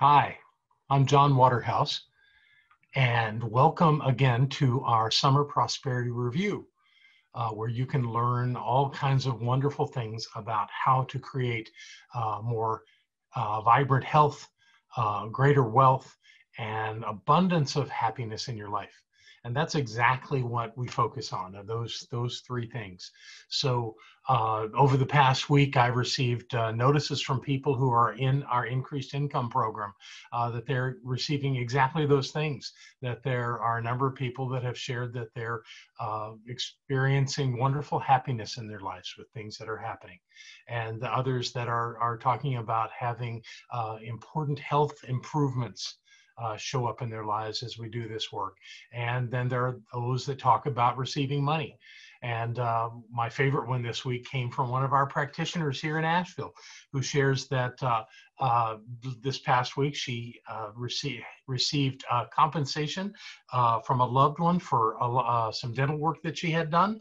Hi, I'm John Waterhouse, and welcome again to our Summer Prosperity Review, where you can learn all kinds of wonderful things about how to create more vibrant health, greater wealth, and abundance of happiness in your life. And that's exactly what we focus on, those three things. So over the past week, I've received notices from people who are in our increased income program that they're receiving exactly those things, that there are a number of people that have shared that they're experiencing wonderful happiness in their lives with things that are happening. And the others that are talking about having important health improvements show up in their lives as we do this work. And then there are those that talk about receiving money. And my favorite one this week came from one of our practitioners here in Asheville, who shares that this past week she received compensation from a loved one for some dental work that she had done,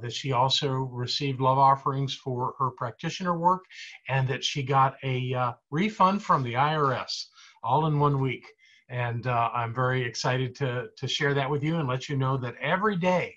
that she also received love offerings for her practitioner work, and that she got a refund from the IRS all in 1 week. And I'm very excited to share that with you and let you know that every day,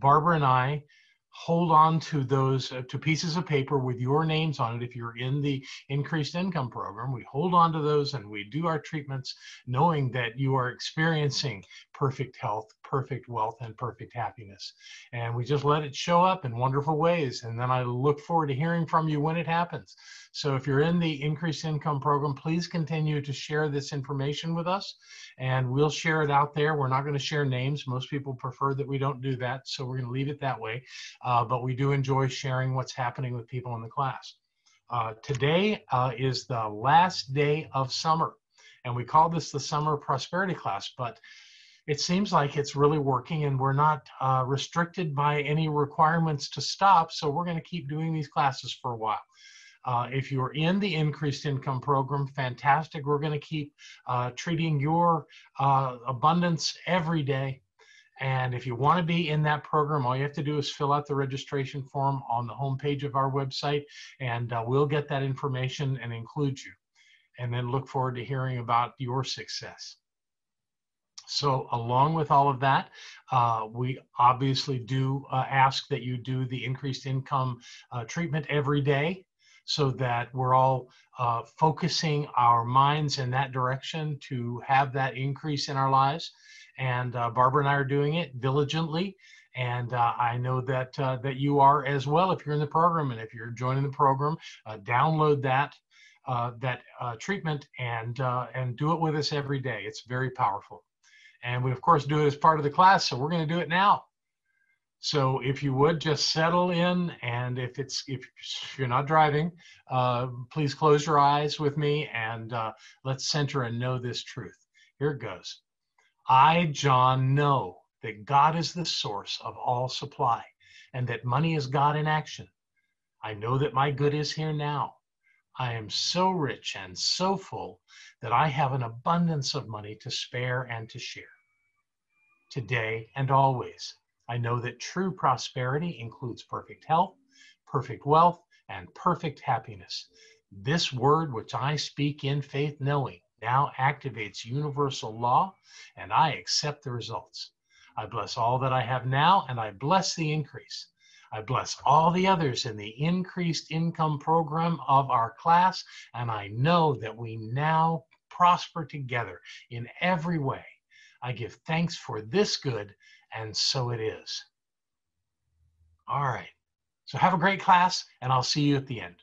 Barbara and I hold on to those to pieces of paper with your names on it. If you're in the increased income program, we hold on to those and we do our treatments knowing that you are experiencing perfect health, perfect wealth, and perfect happiness. And we just let it show up in wonderful ways. And then I look forward to hearing from you when it happens. So if you're in the increased income program, please continue to share this information with us, and we'll share it out there. We're not going to share names. Most people prefer that we don't do that, so we're going to leave it that way. But we do enjoy sharing what's happening with people in the class. Today is the last day of summer, and we call this the Summer Prosperity class, but it seems like it's really working, and we're not restricted by any requirements to stop, so we're going to keep doing these classes for a while. If you're in the increased income program, fantastic. We're going to keep treating your abundance every day. And if you want to be in that program, all you have to do is fill out the registration form on the homepage of our website, and we'll get that information and include you. And then look forward to hearing about your success. So along with all of that, we obviously do ask that you do the increased income treatment every day, so that we're all focusing our minds in that direction to have that increase in our lives. And Barbara and I are doing it diligently. And I know that that you are as well if you're in the program. And if you're joining the program, download that treatment and do it with us every day. It's very powerful. And we, of course, do it as part of the class. So we're going to do it now. So if you would just settle in, and if you're not driving, please close your eyes with me, and let's center and know this truth. Here it goes. I, John, know that God is the source of all supply, and that money is God in action. I know that my good is here now. I am so rich and so full that I have an abundance of money to spare and to share. Today and always, I know that true prosperity includes perfect health, perfect wealth, and perfect happiness. This word, which I speak in faith knowing, now activates universal law, and I accept the results. I bless all that I have now, and I bless the increase. I bless all the others in the increased income program of our class, and I know that we now prosper together in every way. I give thanks for this good, and so it is. All right. So have a great class, and I'll see you at the end.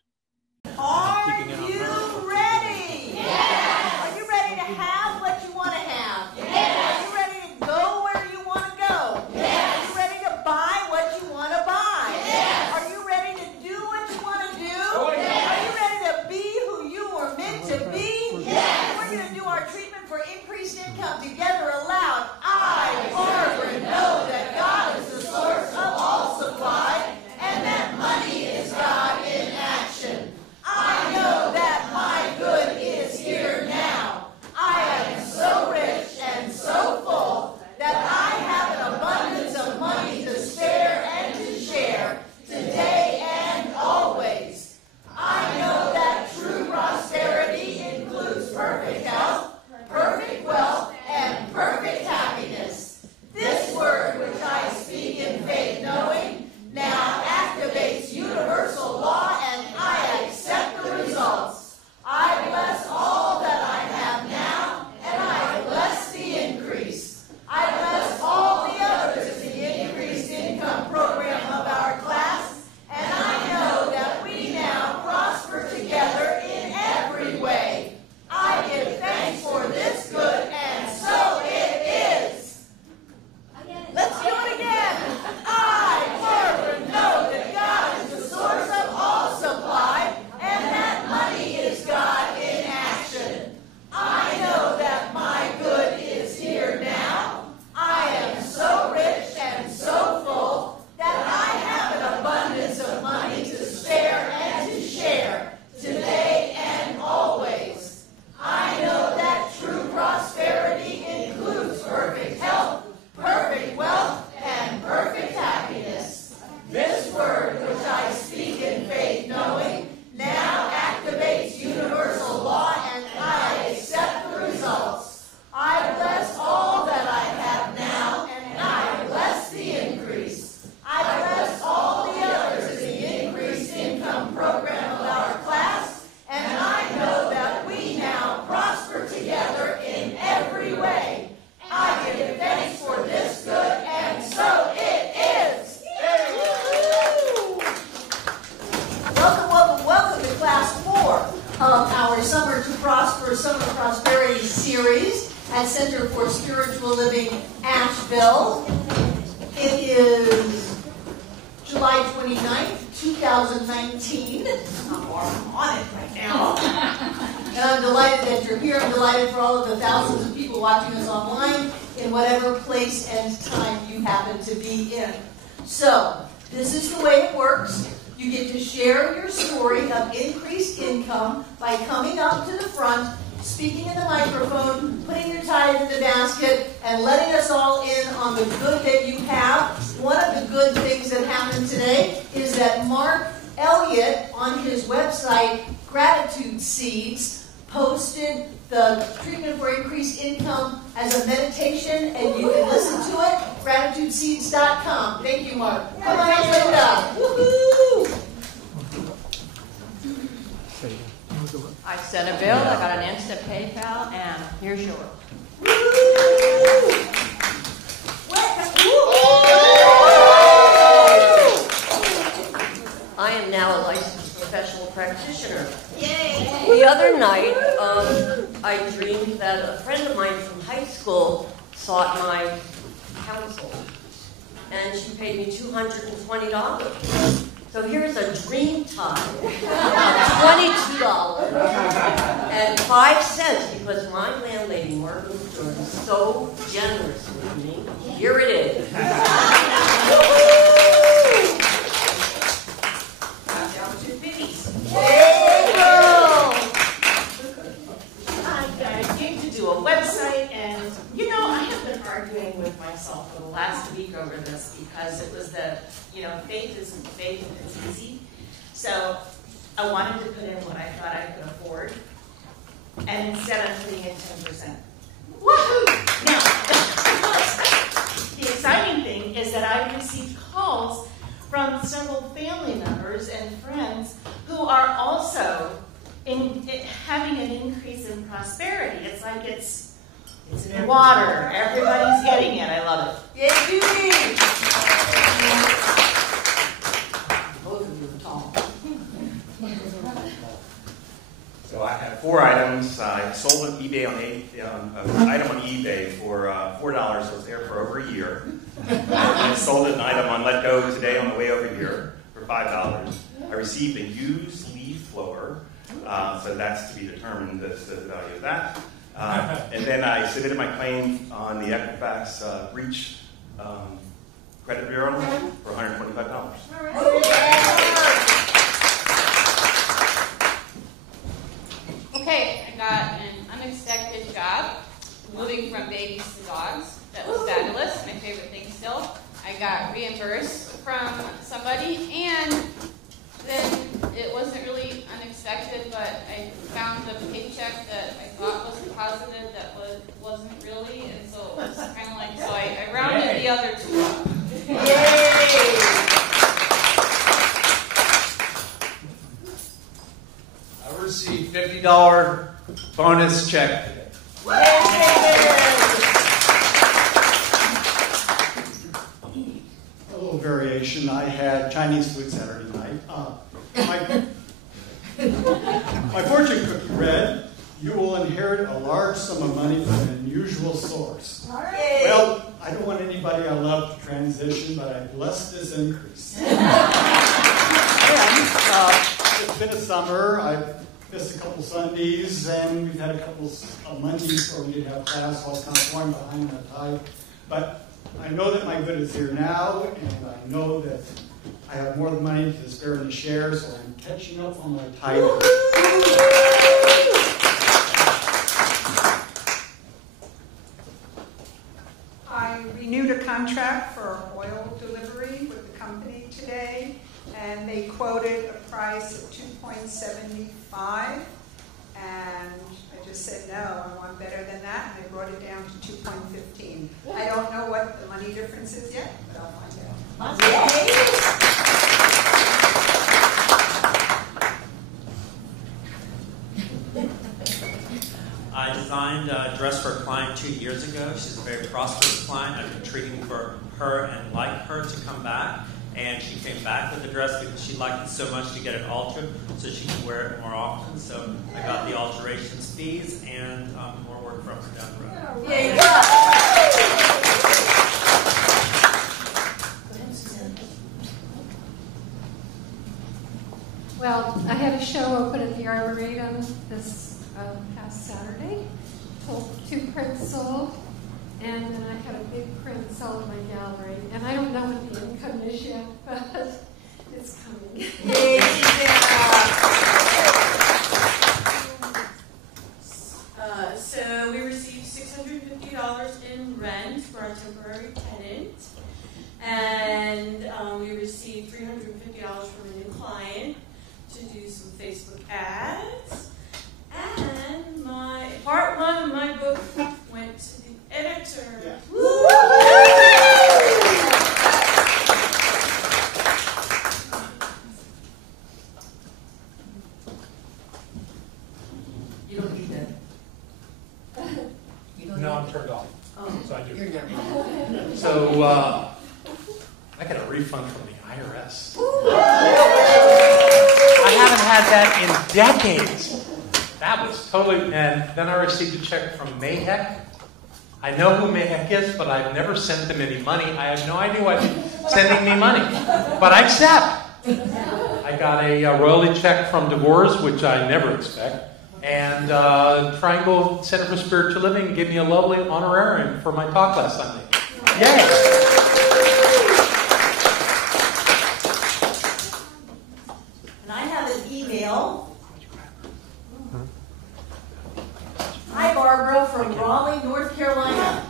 Are you ready? Yes. Are you ready to have what you want to have? Yes. Are you ready to go where you want to go? Yes. Are you ready to buy what you want to buy? Yes. Are you ready to do what you want to do? Yes. Are you ready to be who you were meant to be? Yes. We're going to do our treatment for increased income together aloud. I, Barbara, know that God is the source of all supply, and that money is God in action. I know that my good is here now. I am so rich and so full that I have an abundance of money to spare and to share today and always. I know that true prosperity includes perfect perfect health, perfect wealth, and perfect happiness. This word which I speak in faith knowing now activates universal law, and I accept the results. I bless all that I have now, and I bless the increase. I bless all the others in the increased income program of our class, and I know that we now prosper together in every way. I give thanks for this good, and so it is. Let's do it again. I, Barbara, know that God is the source of all supply, and that money is God in action. I know that my good is here now. I am so rich and so full that I have an abundance of money to spare and to share, today and always. I know that true prosperity includes perfect health, perfect wealth, and perfect happiness. This word which I speak in faith knowing now activates universal law, and I accept the results. I bless all that I have now, and I bless the increase. I bless all the others in the increased income program of our class, and I know that we now prosper together in every way. I give thanks for this good, and so it is. Welcome, welcome, welcome to Class 4 of our Summer to Prosper, Summer Prosperity series at Center for Spiritual Living, Asheville. It is July 29th, 2019. I'm on it right now. And I'm delighted that you're here. I'm delighted for all of the thousands of people watching us online in whatever place and time you happen to be in. So, this is the way it works. You get to share your story of increased income by coming up to the front, speaking in the microphone, putting your tithe in the basket, and letting us all in on the good that you have. One of the good things that happened today is that Mark Elliott on his website, Gratitude Seeds, posted the treatment for increased income as a meditation, and you can listen to it, gratitudeseeds.com. Thank you, Mark. Come on, Linda. Woohoo! I sent a bill, I got an instant PayPal, and here's yours. I am now a licensed professional practitioner. Yay! The other night, I dreamed that a friend of mine from high school sought my counsel, and she paid me $220. So here's a dream time of $22.05 because my landlady, Margaret, was so generous with me. Here it is. Down to $50. Hey, girl! I came to do a website, and I have been arguing with myself for the last week over this because it was the, faith isn't faith and it's easy. So I wanted to put in what I thought I could afford, and instead I'm putting in 10%. Woohoo! Now, the exciting thing is that I've received calls from several family members and friends who are also having an increase in prosperity. It's like it's in the water. Everybody's getting it. I love it. Yes, you do. Both of you are tall. So I have 4 items. I sold an item on eBay for $4. So it's there for over a year. I sold an item on Let Go today on the way over here for $5. I received a used leaf blower, so that's to be determined as to the value of that. And then I submitted my claim on the Equifax breach credit bureau for $125. Okay, I got an unexpected job, moving from babies to dogs. That was fabulous, my favorite thing still. I got reimbursed from somebody, and then it wasn't really unexpected, but I found a paycheck that I thought was positive that wasn't really, and so it was kind of like, so I rounded the other two up. Yay! I received $50 bonus check today. A little variation. I had Chinese food Saturday night. My fortune cookie read, "You will inherit a large sum of money from an unusual source." Yay. Well, I don't want anybody I love to transition, but I bless this increase. It's been a summer. I've missed a couple Sundays, and we've had a couple of Mondays where we didn't have class, so I was kind of falling behind the tide. But I know that my good is here now, and I know that I have more money to spare in the shares, so I'm catching up on my tithe. I renewed a contract for oil delivery with the company today, and they quoted a price of $2.75, and I just said, no, I want better than that, and I brought it down to $2.15. I don't know what the money difference is yet, but I'll find out. I designed a dress for a client 2 years ago. She's a very prosperous client. I've been treating for her and like her to come back. And she came back with the dress because she liked it so much to get it altered so she can wear it more often. So I got the alterations fees and more work from her down the road. Yay. Well, I had a show open at the Arboretum this past Saturday. Told 2 prints sold, and then I had a big print sold in my gallery. And I don't know what the income is yet, but it's coming. So we received $650 in rent for our temporary tenant, and we received $350 from a new client to do some Facebook ads. And my part 1 of my book went to the editor. Yeah. You don't need that. No, I'm turned off. Oh, So I do. you're never. So I got a refund from the IRS. I haven't had that in decades. That was totally, and then I received a check from Mayheck. I know who Mayheck is, but I've never sent them any money. I have no idea why they're sending me money, but I accept. I got a royalty check from Divorce, which I never expect, and Triangle Center for Spiritual Living gave me a lovely honorarium for my talk last Sunday. Yay! And I have an email. Hi, Barbara from Raleigh, North Carolina.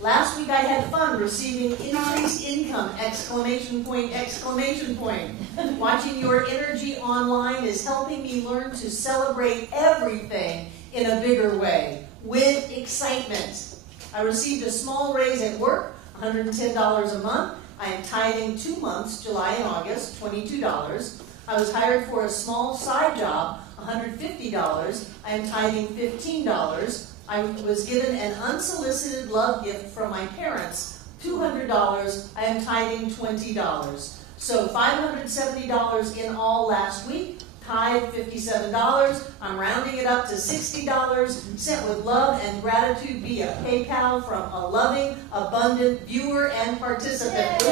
Last week I had fun receiving increased income, exclamation point, exclamation point. Watching your energy online is helping me learn to celebrate everything in a bigger way, with excitement. I received a small raise at work, $110 a month. I am tithing 2 months, July and August, $22. I was hired for a small side job, $150. I am tithing $15. I was given an unsolicited love gift from my parents, $200. I am tithing $20. So $570 in all last week. Tithe $57. I'm rounding it up to $60. Sent with love and gratitude via PayPal from a loving, abundant viewer and participant.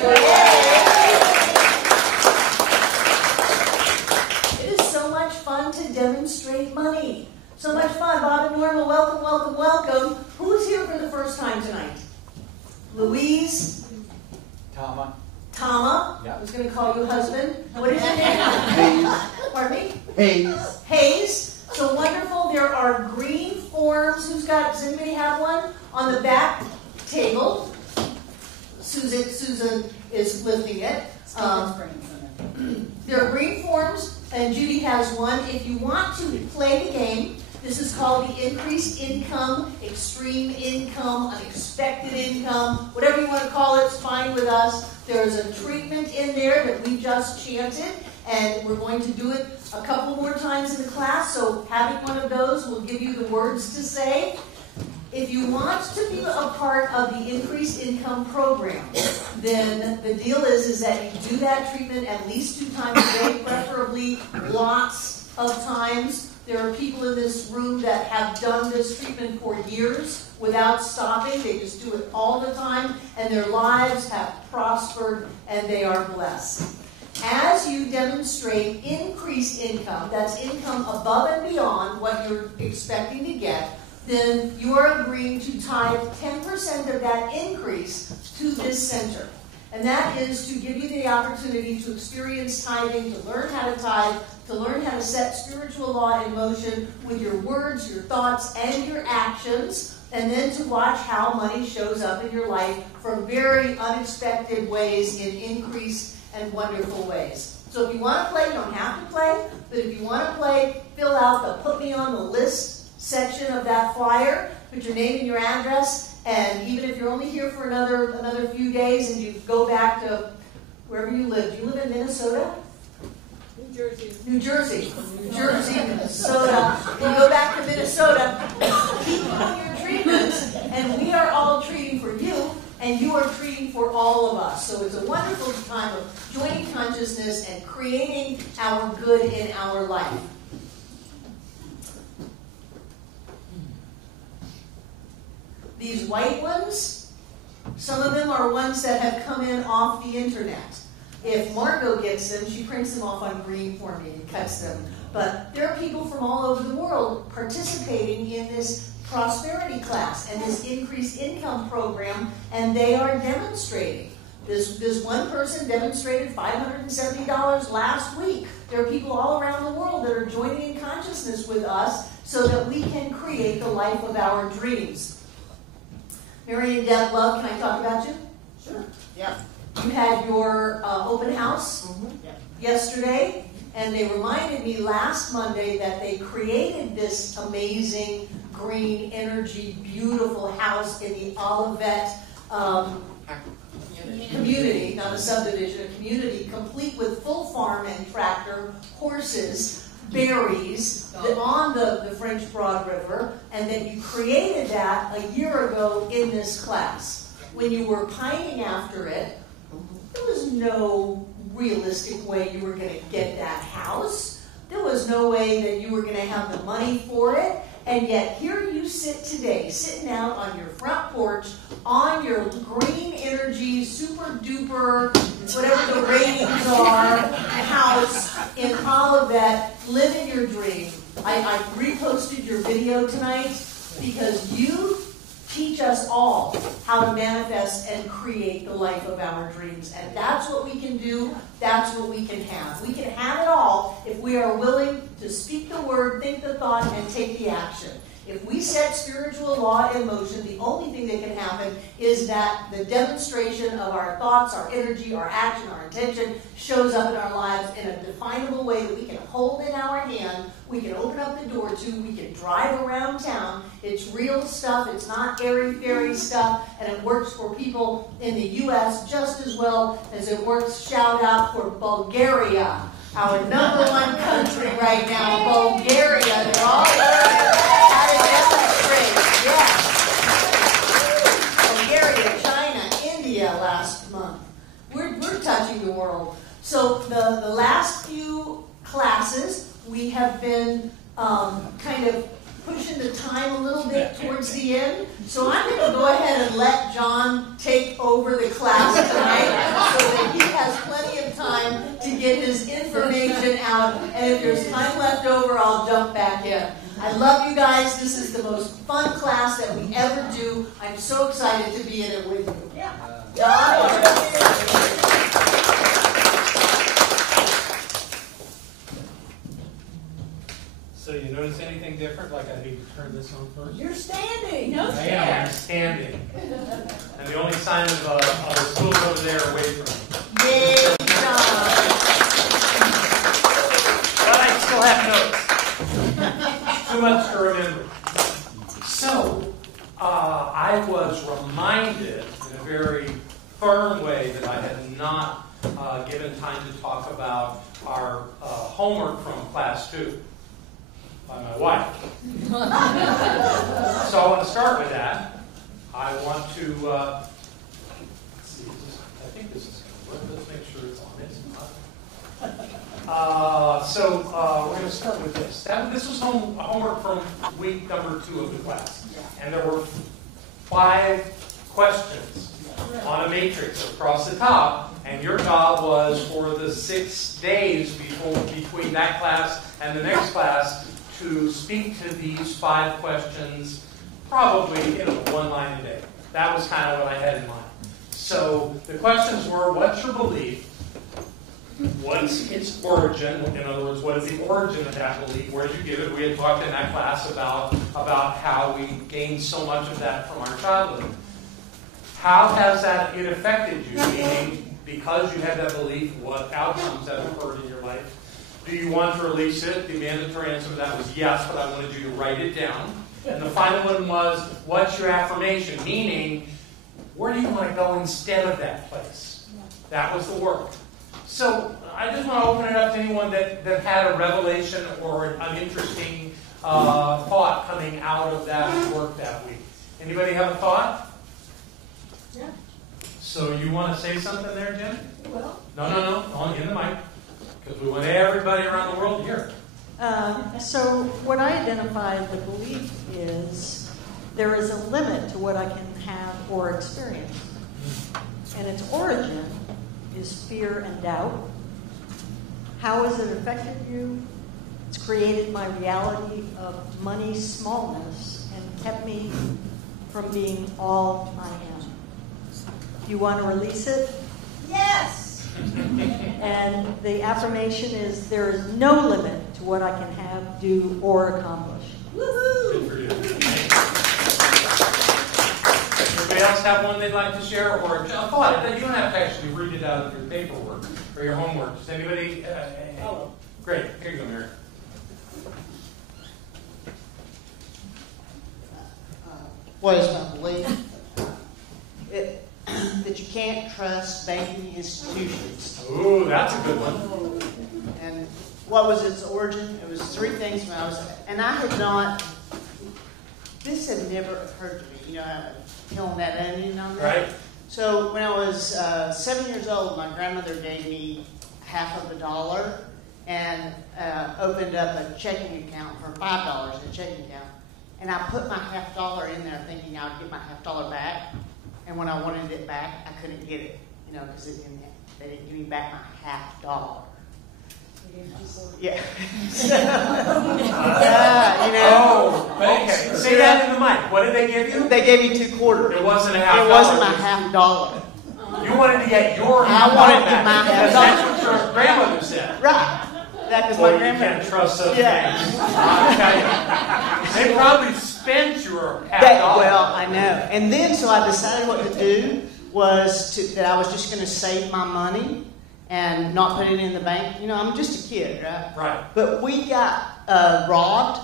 It is so much fun to demonstrate money. So much fun. Bob and Norma, welcome, welcome, welcome. Who's here for the first time tonight? Louise? Tama. Tama? Yeah. I was going to call you husband. What is your name? Hayes. Pardon me? Hayes. Hayes. So wonderful. There are green forms. Does anybody have one? On the back table. Susan is lifting it. There are green forms, and Judy has one. If you want to play the game, This is called the increased income, extreme income, unexpected income, whatever you want to call it, it's fine with us. There's a treatment in there that we just chanted, and we're going to do it a couple more times in the class, so having one of those will give you the words to say. If you want to be a part of the increased income program, then the deal is that you do that treatment at least 2 times a day, preferably lots of times. There are people in this room that have done this treatment for years without stopping. They just do it all the time, and their lives have prospered, and they are blessed. As you demonstrate increased income, that's income above and beyond what you're expecting to get, then you are agreeing to tithe 10% of that increase to this center. And that is to give you the opportunity to experience tithing, to learn how to tithe, to learn how to set spiritual law in motion with your words, your thoughts, and your actions, and then to watch how money shows up in your life from very unexpected ways in increased and wonderful ways. So if you want to play, you don't have to play, but if you want to play, fill out the Put Me on the List section of that flyer, put your name and your address, and even if you're only here for another few days and you go back to wherever you live. Do you live in Minnesota? New Jersey. New Jersey, Minnesota. You go back to Minnesota, keep doing your treatments, and we are all treating for you, and you are treating for all of us. So it's a wonderful time of joining consciousness and creating our good in our life. These white ones, some of them are ones that have come in off the internet. If Margot gets them, she prints them off on green for me and cuts them. But there are people from all over the world participating in this prosperity class and this increased income program, and they are demonstrating. This one person demonstrated $570 last week. There are people all around the world that are joining in consciousness with us so that we can create the life of our dreams. Mary and Deb Love, can I talk about you? Sure. Yeah. You had your open house yesterday, and they reminded me last Monday that they created this amazing green energy, beautiful house in the Olivet community, not a subdivision, a community, complete with full farm and tractor, horses, berries on the French Broad River, and then you created that a year ago in this class. When you were pining after it, there was no realistic way you were going to get that house. There was no way that you were going to have the money for it. And yet here you sit today, sitting out on your front porch, on your green energy, super duper, whatever the ratings are, house in Olivet, living your dream. I reposted your video tonight because you teach us all how to manifest and create the life of our dreams. And that's what we can do. That's what we can have. We can have it all if we are willing to speak the word, think the thought, and take the action. If we set spiritual law in motion, the only thing that can happen is that the demonstration of our thoughts, our energy, our action, our intention shows up in our lives in a definable way that we can hold in our hand, we can open up the door to, we can drive around town. It's real stuff. It's not airy-fairy stuff, and it works for people in the U.S. just as well as it works, shout out, for Bulgaria, our number one country right now, Bulgaria. They're all learning how to demonstrate. Yes. Bulgaria, China, India last month. We're touching the world. So the last few classes, we have been kind of pushing the time a little bit towards the end. So I'm going to go ahead and let John take over the class tonight so that he has plenty of time to get his information out. And if there's time left over, I'll jump back in. I love you guys. This is the most fun class that we ever do. I'm so excited to be in it with you. Yeah. John? So you notice anything different? Like I need to turn this on first? You're standing. No I am. I'm standing. And the only sign of the school over there away from me. Yay, John. But I still have notes. Too much to remember. I was reminded in a very firm way that I had not given time to talk about our homework from class 2 by my wife. So I want to start with that. I want to, let's see, I think this is going to work. Let's make sure it's on. It's not. So we're going to start with this. This was homework from week number 2 of the class. And there were 5 questions on a matrix across the top. And your job was for the 6 days between that class and the next class to speak to these 5 questions, probably 1 line a day. That was kind of what I had in mind. So the questions were, what's your belief? What's its origin? In other words, what is the origin of that belief? Where did you get it? We had talked in that class about how we gained so much of that from our childhood. How has that affected you? Meaning, because you had that belief, what outcomes have occurred in your life? Do you want to release it? The mandatory answer to that was yes, but I wanted you to write it down. And the final one was, what's your affirmation? Meaning, where do you want to go instead of that place? That was the work. So I just want to open it up to anyone that had a revelation or an interesting thought coming out of that work that week. Anybody have a thought? Yeah. So you want to say something there, Jen? Well. No, in the mic. Because we want everybody around the world to hear. So what I identified, the belief is there is a limit to what I can have or experience. And its origin is fear and doubt. How has it affected you? It's created my reality of money smallness and kept me from being all I am. You want to release it? Yes! And the affirmation is, there is no limit to what I can have, do, or accomplish. Woohoo! Good for you. Anybody else have one they'd like to share? Or a thought? You don't have to actually read it out of your paperwork or your homework. Does anybody? Great. Here you go, Mary. What is my belief? That you can't trust banking institutions. Ooh, that's a good one. And what was its origin? It was 3 things when I was, and I had not, this had never occurred to me, peeling that onion on that. Right. So when I was 7 years old, my grandmother gave me half of a dollar and opened up a checking account for $5 in a checking account. And I put my $50 in there thinking I would get my $50 back. And when I wanted it back, I couldn't get it, because they didn't give me back my $50. Yeah. Oh, okay. Say that in the mic. What did they give you? They gave me 2 quarters. It wasn't a $50. It wasn't my $50. You wanted to get your $50 I wanted to get back. my $50. That's what your grandmother said. Right. That was Boy, my grandmother. You can't trust those things. Yeah. They probably spent your $50. Well, I know. And then, so I decided what to do was that I was just going to save my money and not put it in the bank. I'm just a kid, right? Right. But we got robbed,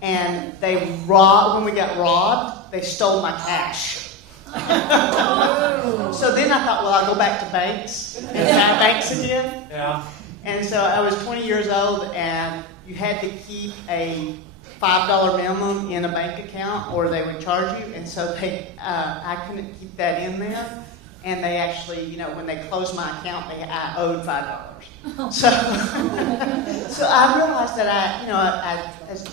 and when we got robbed, they stole my cash. So then I thought, well, I'll go back to banks and try banks again. Yeah. And so I was 20 years old, and you had to keep a $5 minimum in a bank account, or they would charge you. And so I couldn't keep that in there. And they actually, when they closed my account, I owed $5. So I realized that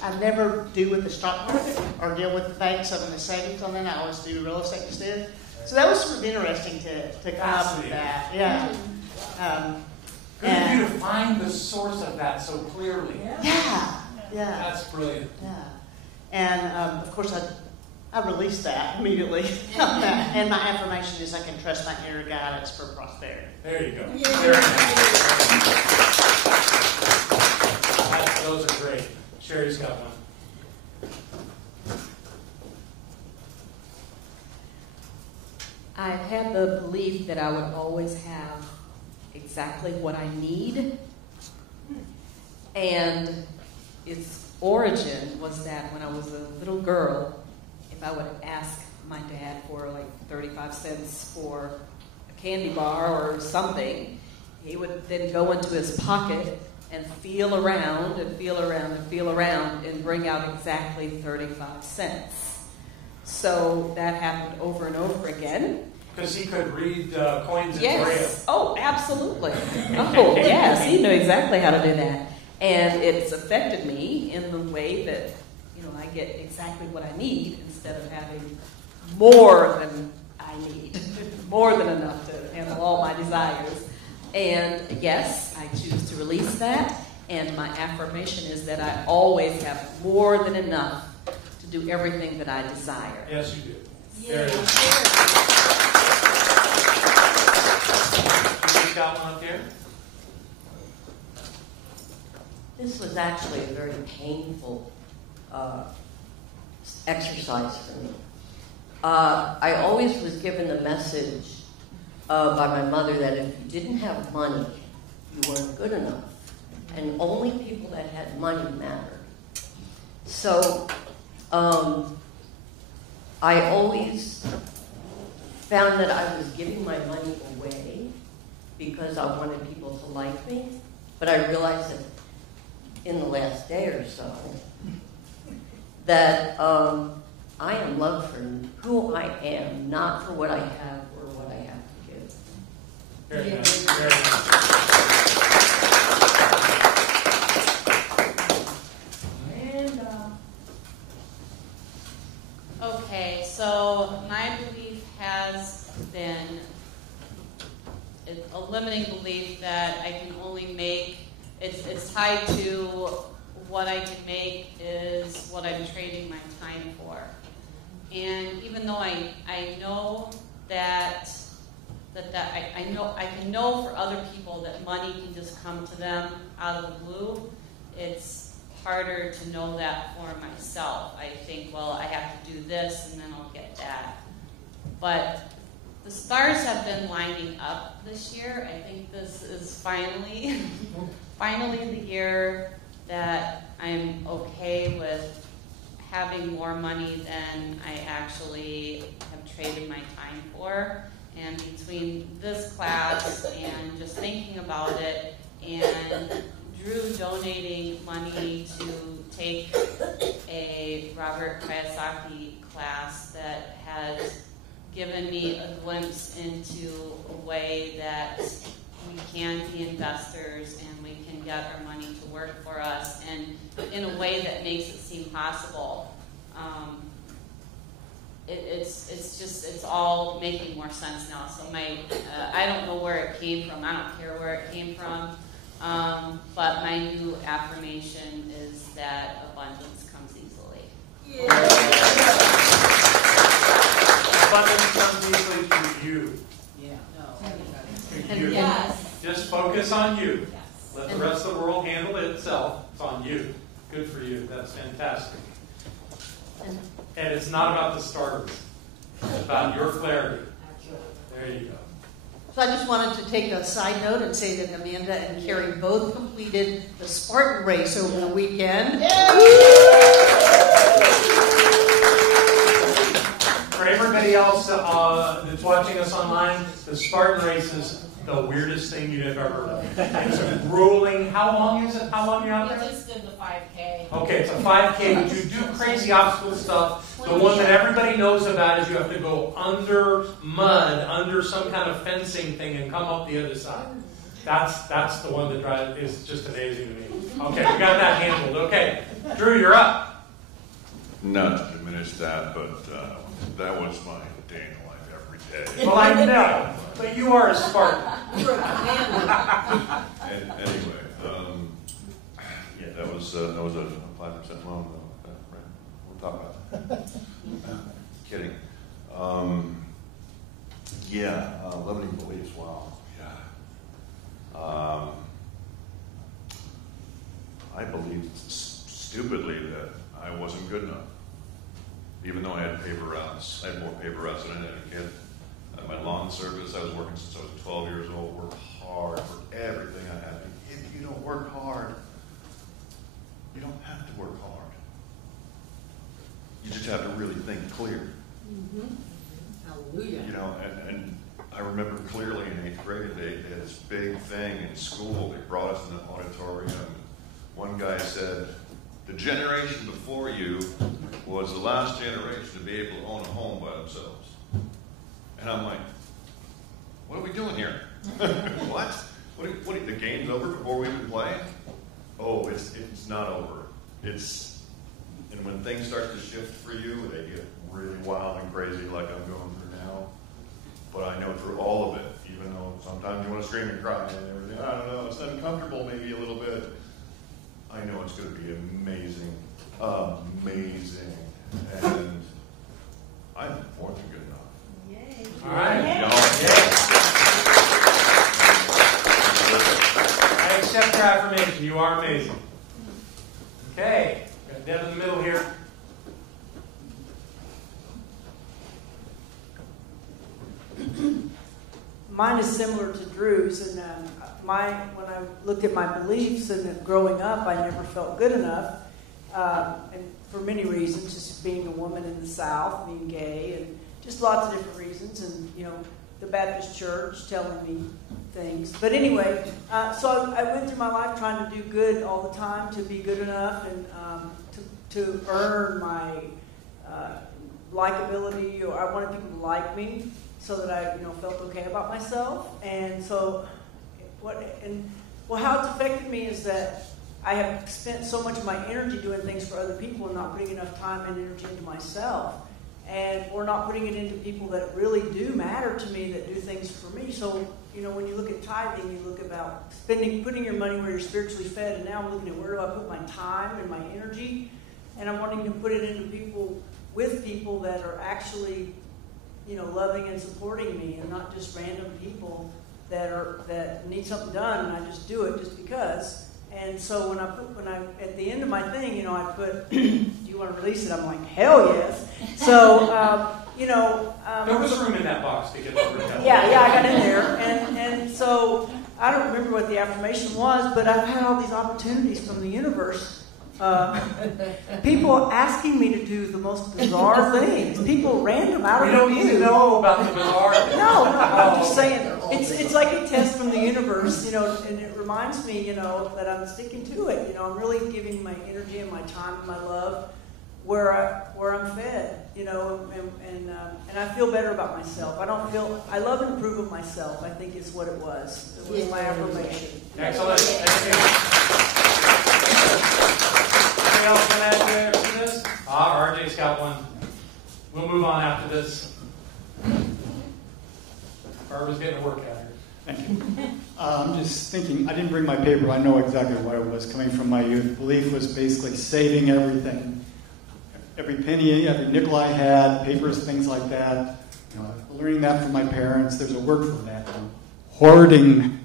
I never do with the stock market or deal with the banks of the savings on that. I always do real estate instead. So that was sort of interesting to come up with that. Yeah. Good of you to find the source of that so clearly. Yeah. That's brilliant. Yeah. And of course, I released that immediately. And my affirmation is I can trust my inner guidance for prosperity. There you go. Very nice. Those are great. Sherry's got one. I've had the belief that I would always have exactly what I need. And its origin was that when I was a little girl in if I would ask my dad for like 35 cents for a candy bar or something, he would then go into his pocket and feel around and feel around and feel around and bring out exactly 35 cents. So that happened over and over again. Because he could read coins in Yes. Braille. Oh, absolutely. Oh, yes. He knew exactly how to do that. And it's affected me in the way that, I get exactly what I need instead of having more than I need, more than enough to handle all my desires. And yes, I choose to release that. And my affirmation is that I always have more than enough to do everything that I desire. Yes, you do. Yeah. There it is. You got one up here? This was actually a very painful exercise for me. I always was given a message by my mother that if you didn't have money, you weren't good enough. And only people that had money mattered. So I always found that I was giving my money away because I wanted people to like me. But I realized that in the last day or so that I am loved for who I am, not for what I have or what I have to give. Very nice. Very nice. Okay, so my belief has been a limiting belief that I can only make, it's tied to what I can make is what I'm trading my time for. And even though I know that I can know for other people that money can just come to them out of the blue, it's harder to know that for myself. I think, well, I have to do this and then I'll get that. But the stars have been lining up this year. I think this is finally the year that I'm okay with having more money than I actually have traded my time for. And between this class and just thinking about it and Drew donating money to take a Robert Kiyosaki class that has given me a glimpse into a way that we can be investors and we can get our money to work for us, and in a way that makes it seem possible. It's all making more sense now. So I don't know where it came from. I don't care where it came from. But my new affirmation is that abundance comes easily. Yeah. Abundance comes easily to you. Yeah. To you. Yes. Just focus on you. Yes. Let the rest of the world handle it itself. It's on you. Good for you. That's fantastic. And it's not about the starters. It's about your clarity. There you go. So I just wanted to take a side note and say that Amanda and Carrie both completed the Spartan race over the weekend. For everybody else that's watching us online, the Spartan race is the weirdest thing you've ever heard of. It's grueling. How long is it? How long are you out there? We just did the 5K. Okay, it's a 5K, but you do crazy obstacle stuff. The one that everybody knows about is you have to go under mud, under some kind of fencing thing, and come up the other side. That's the one that is just amazing to me. Okay, we got that handled. Okay, Drew, you're up. Not to diminish that, but that was my day in the life every day. Well, I know, but you are a Spartan. You're a commander. And anyway, yeah, that was a 5% loan, though. Right? We'll talk about that. Kidding. Limiting beliefs. Wow. Yeah. I believed stupidly that I wasn't good enough. Even though I had paper routes, I had more paper routes than I had as a kid. At my lawn service, I was working since I was 12 years old, worked hard for everything I had. If you don't work hard, you don't have to work hard. you just have to really think clear. Mm-hmm. Hallelujah. You know, and I remember clearly in 8th grade, they had this big thing in school. They brought us in the auditorium. One guy said, the generation before you was the last generation to be able to own a home by themselves. And I'm like, what are we doing here? What? The game's over before we even play? Oh, it's not over. And when things start to shift for you, they get really wild and crazy like I'm going through now. But I know through all of it, even though sometimes you want to scream and cry and everything, I don't know, it's uncomfortable maybe a little bit. I know it's going to be amazing. Amazing. And I'm more than good enough. Yay. All right. Yay. I accept your affirmation. You are amazing. Okay. Got Deb in the middle here. Mine is similar to Drew's, and when I looked at my beliefs and growing up, I never felt good enough, and for many reasons, just being a woman in the South, being gay, and just lots of different reasons, and the Baptist Church telling me things. But anyway, so I went through my life trying to do good all the time, to be good enough, and to earn my likability, or I wanted people to like me, so that I, felt okay about myself. And so, how it's affected me is that I have spent so much of my energy doing things for other people and not putting enough time and energy into myself. And we're not putting it into people that really do matter to me, that do things for me. So, when you look at tithing, you look about putting your money where you're spiritually fed. And now I'm looking at where do I put my time and my energy. And I'm wanting to put it into people that are actually loving and supporting me, and not just random people that need something done, and I just do it just because. And so when I at the end of my thing, I put, do you want to release it? I'm like, hell yes. So there was room in that box to get over it. Yeah, I got in there, and so I don't remember what the affirmation was, but I've had all these opportunities from the universe. People asking me to do the most bizarre things. People random out of the blue. We don't need to know about the bizarre things. No, I'm just saying it's like a test from the universe, and it reminds me, that I'm sticking to it. I'm really giving my energy and my time and my love where I'm fed, and I feel better about myself. I love and approve of myself, I think is what it was. It was my affirmation. Excellent. Thank you. Anybody else want to add to this? RJ's got one. We'll move on after this. Barbara's getting a workout here. Thank you. I'm just thinking, I didn't bring my paper. I know exactly what it was coming from my youth. Belief was basically saving everything. Every penny, every nickel I had, papers, things like that. Learning that from my parents. There's a word for that. Hoarding.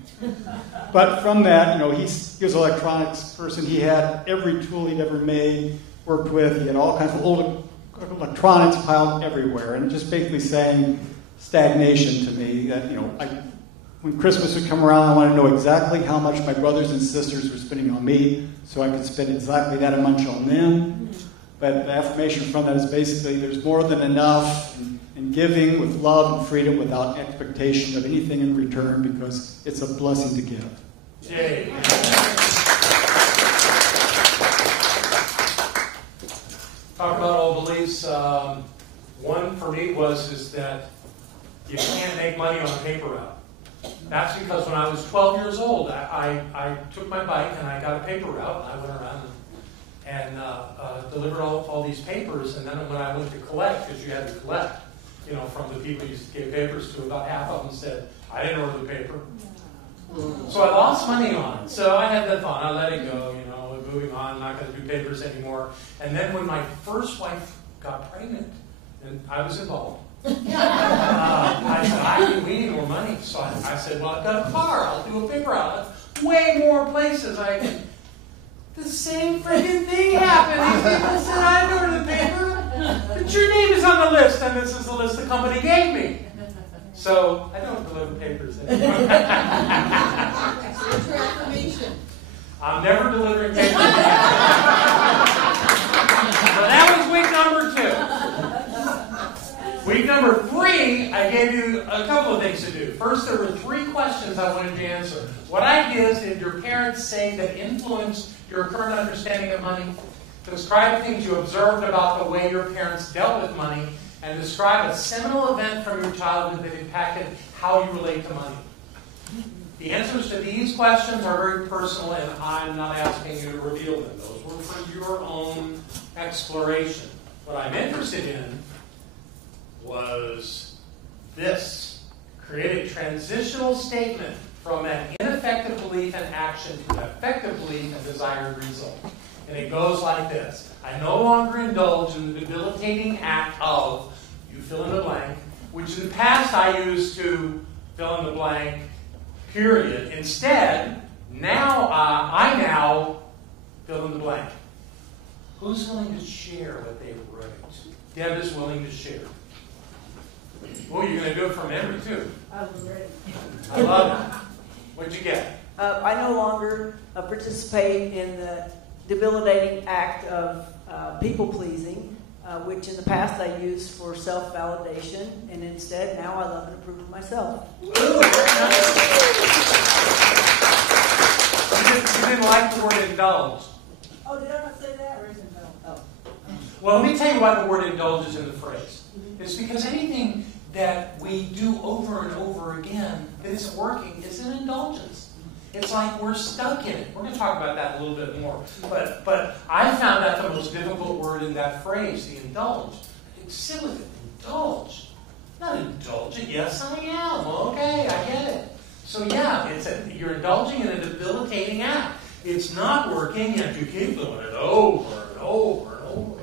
But from that, he was an electronics person. He had every tool he'd ever made, worked with. He had all kinds of old electronics piled everywhere. And just basically saying stagnation to me. That, when Christmas would come around, I wanted to know exactly how much my brothers and sisters were spending on me, so I could spend exactly that much on them. But the affirmation from that is basically there's more than enough in giving with love and freedom without expectation of anything in return, because it's a blessing to give. Yay. Talk about all beliefs. One for me is that you can't make money on a paper route. That's because when I was 12 years old, I took my bike and I got a paper route, and I went around and delivered all these papers. And then when I went to collect, because you had to collect, from the people you gave papers to, about half of them said, I didn't order the paper. So I lost money on it. So I had that fun. I let it go, moving on, I'm not going to do papers anymore. And then when my first wife got pregnant, and I was involved, I said, we need more money. So I said, well, I've got a car. I'll do a paper route. Way more places I can. The same freaking thing happened. These people said, I didn't order the paper. But your name is on the list, and this is the list the company gave me. So I don't deliver papers anymore. What's your affirmation? I'm never delivering papers again. So that was week number 2. Week number 3, I gave you a couple of things to do. First, there were 3 questions I wanted you to answer. What ideas did your parents say that influenced your current understanding of money? Describe things you observed about the way your parents dealt with money, and describe a seminal event from your childhood that impacted how you relate to money. The answers to these questions are very personal, and I'm not asking you to reveal them. Those were for your own exploration. What I'm interested in was this. Create a transitional statement from an ineffective belief and action to an effective belief and desired result. And it goes like this. I no longer indulge in the debilitating act of, you fill in the blank, which in the past I used to fill in the blank, period. Instead, I now fill in the blank. Who's willing to share what they wrote? Deb is willing to share. Oh, you're going to do it from memory, too. I was ready. I love it. What'd you get? I no longer participate in the debilitating act of people-pleasing, which in the past I used for self-validation, and instead now I love and approve of myself. Ooh, very nice. You didn't like the word indulge. Oh, did I not say that? Or is it no? Oh. Well, let me tell you why the word indulge is in the phrase. It's because anything that we do over and over again that isn't working is an indulgence. It's like we're stuck in it. We're going to talk about that a little bit more. But I found that the most difficult word in that phrase, the indulge. It's silly to indulge. Not indulgent. Yes, I am. Okay, I get it. So yeah, you're indulging in a debilitating act. It's not working, and you keep doing it over and over and over.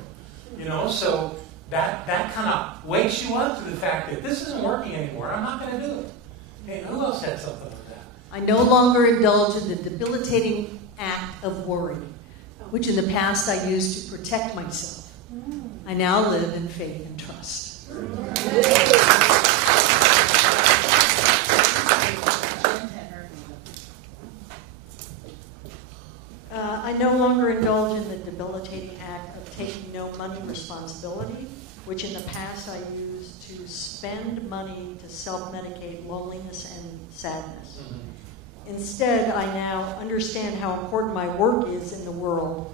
So that kind of wakes you up to the fact that this isn't working anymore. I'm not going to do it. Hey, who else had something like that? I no longer indulge in the debilitating act of worry, which in the past I used to protect myself. I now live in faith and trust. I no longer indulge in the debilitating act of taking no money responsibility, which in the past I used to spend money to self-medicate loneliness and sadness. Instead, I now understand how important my work is in the world,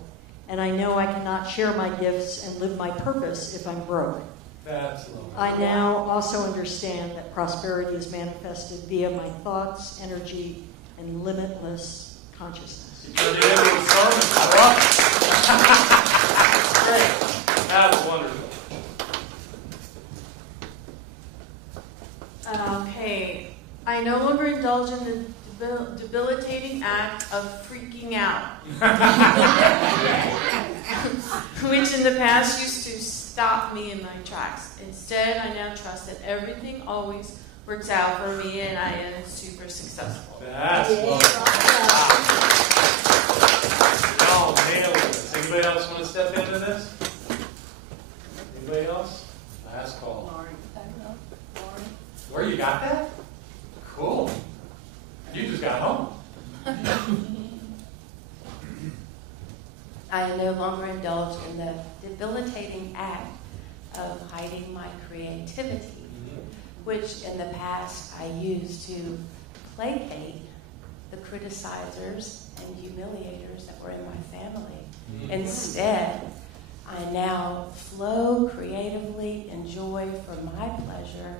and I know I cannot share my gifts and live my purpose if I'm broke. That's lovely. I now also understand that prosperity is manifested via my thoughts, energy, and limitless consciousness. You turned it into a sermon. I love it. Great. That's wonderful. Okay. I no longer indulge in the debilitating act of freaking out, which in the past used to stop me in my tracks. Instead, I now trust that everything always works out for me and I am super successful. That's wonderful. Oh, nailed this. Anybody else want to step into this? Anybody else? Last call. Where you got that? Cool. You just got home. I no longer indulge in the debilitating act of hiding my creativity, which in the past I used to placate the criticizers and humiliators that were in my family. Instead, I now flow creatively, enjoy for my pleasure,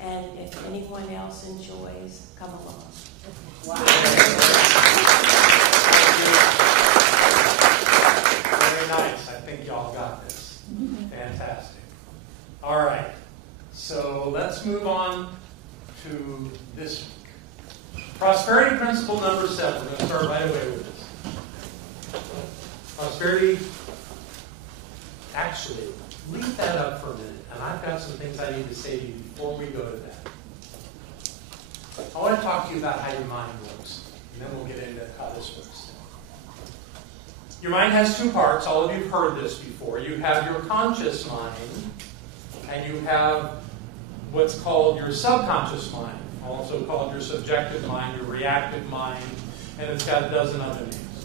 and if anyone else enjoys, come along. Wow. Very nice. I think y'all got this. Fantastic. All right. So let's move on to this week. Prosperity principle number 7. We're going to start right away with this. Prosperity. Actually, leave that up for a minute. And I've got some things I need to say to you before we go to that. I want to talk to you about how your mind works. And then we'll get into how this works. Your mind has 2 parts. All of you have heard this before. You have your conscious mind, and you have what's called your subconscious mind, also called your subjective mind, your reactive mind, and it's got a dozen other names.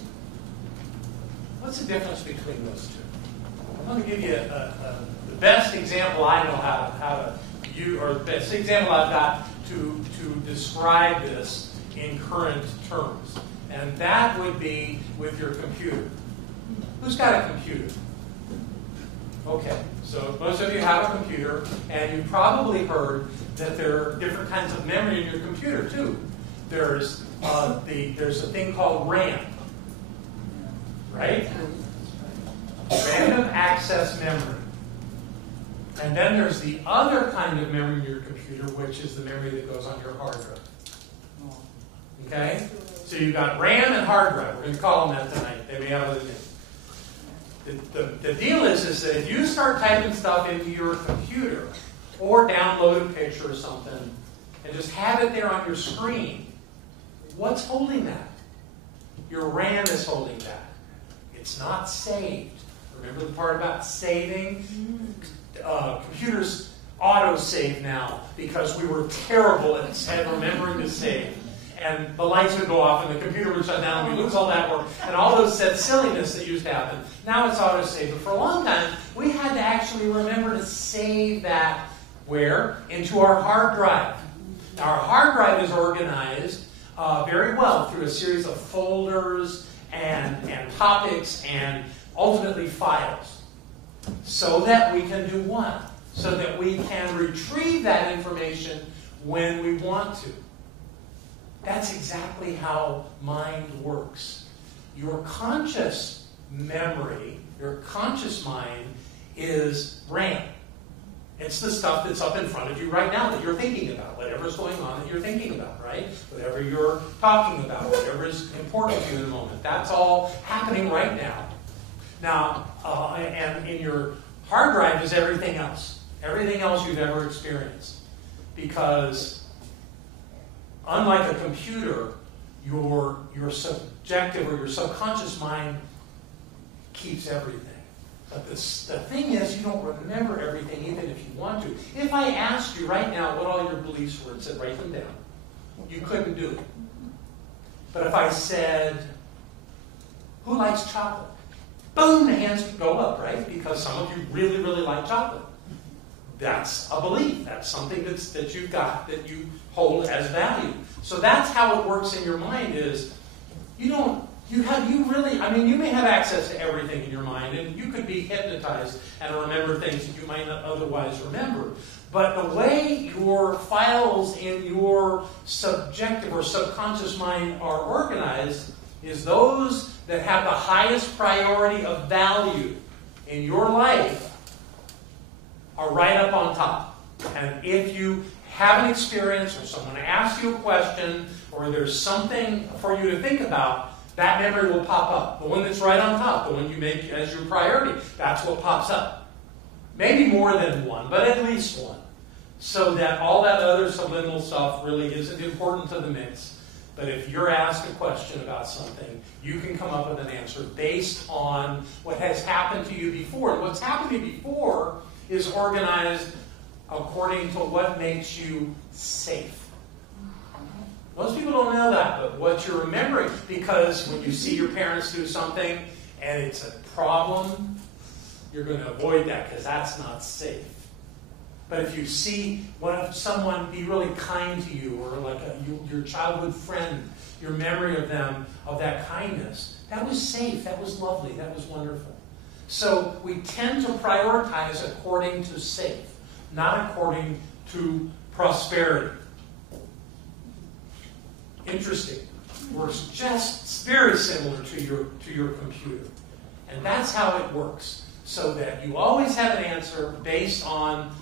What's the difference between those 2? I'm going to give you the best example I know how to use, or the best example I've got to describe this in current terms. And that would be with your computer. Who's got a computer? Okay, so most of you have a computer, and you've probably heard that there are different kinds of memory in your computer too. There's a thing called RAM, right? Random access memory. And then there's the other kind of memory in your computer, which is the memory that goes on your hard drive. Okay? So you've got RAM and hard drive. We're going to call them that tonight. They may have other names. The deal is that if you start typing stuff into your computer or download a picture or something and just have it there on your screen, what's holding that? Your RAM is holding that. It's not saved. Remember the part about saving? Computers auto-save now because we were terrible at remembering to save. And the lights would go off and the computer would shut down and we lose all that work and all those that silliness that used to happen. Now it's auto-save. But for a long time, we had to actually remember to save that where? Into our hard drive. Now our hard drive is organized very well through a series of folders and topics and ultimately files. So that we can do what? So that we can retrieve that information when we want to. That's exactly how mind works. Your conscious memory, your conscious mind is RAM. It's the stuff that's up in front of you right now that you're thinking about, whatever's going on that you're thinking about, right? Whatever you're talking about, whatever is important to you in the moment. That's all happening right now. Now, and in your hard drive is everything else. Everything else you've ever experienced. Because unlike a computer, your subjective or your subconscious mind keeps everything. But the thing is, you don't remember everything even if you want to. If I asked you right now what all your beliefs were and said, write them down, you couldn't do it. But if I said, who likes chocolate? Boom, the hands would go up, right? Because some of you really, really like chocolate. That's a belief. That's something that you've got that you hold as value. So that's how it works in your mind is you may have access to everything in your mind and you could be hypnotized and remember things that you might not otherwise remember. But the way your files in your subjective or subconscious mind are organized is those that have the highest priority of value in your life are right up on top. And if you have an experience or someone asks you a question or there's something for you to think about, that memory will pop up. The one that's right on top, the one you make as your priority, that's what pops up. Maybe more than one, but at least one. So that all that other subliminal stuff really isn't important to the mix. But if you're asked a question about something, you can come up with an answer based on what has happened to you before. And what's happened to you before is organized according to what makes you safe. Most people don't know that, but what you're remembering, because when you see your parents do something and it's a problem, you're going to avoid that because that's not safe. But if you see someone be really kind to you, or like your childhood friend, your memory of them, of that kindness, that was safe, that was lovely, that was wonderful. So we tend to prioritize according to safe, not according to prosperity. Interesting. Works just very similar to your computer. And that's how it works. So that you always have an answer based on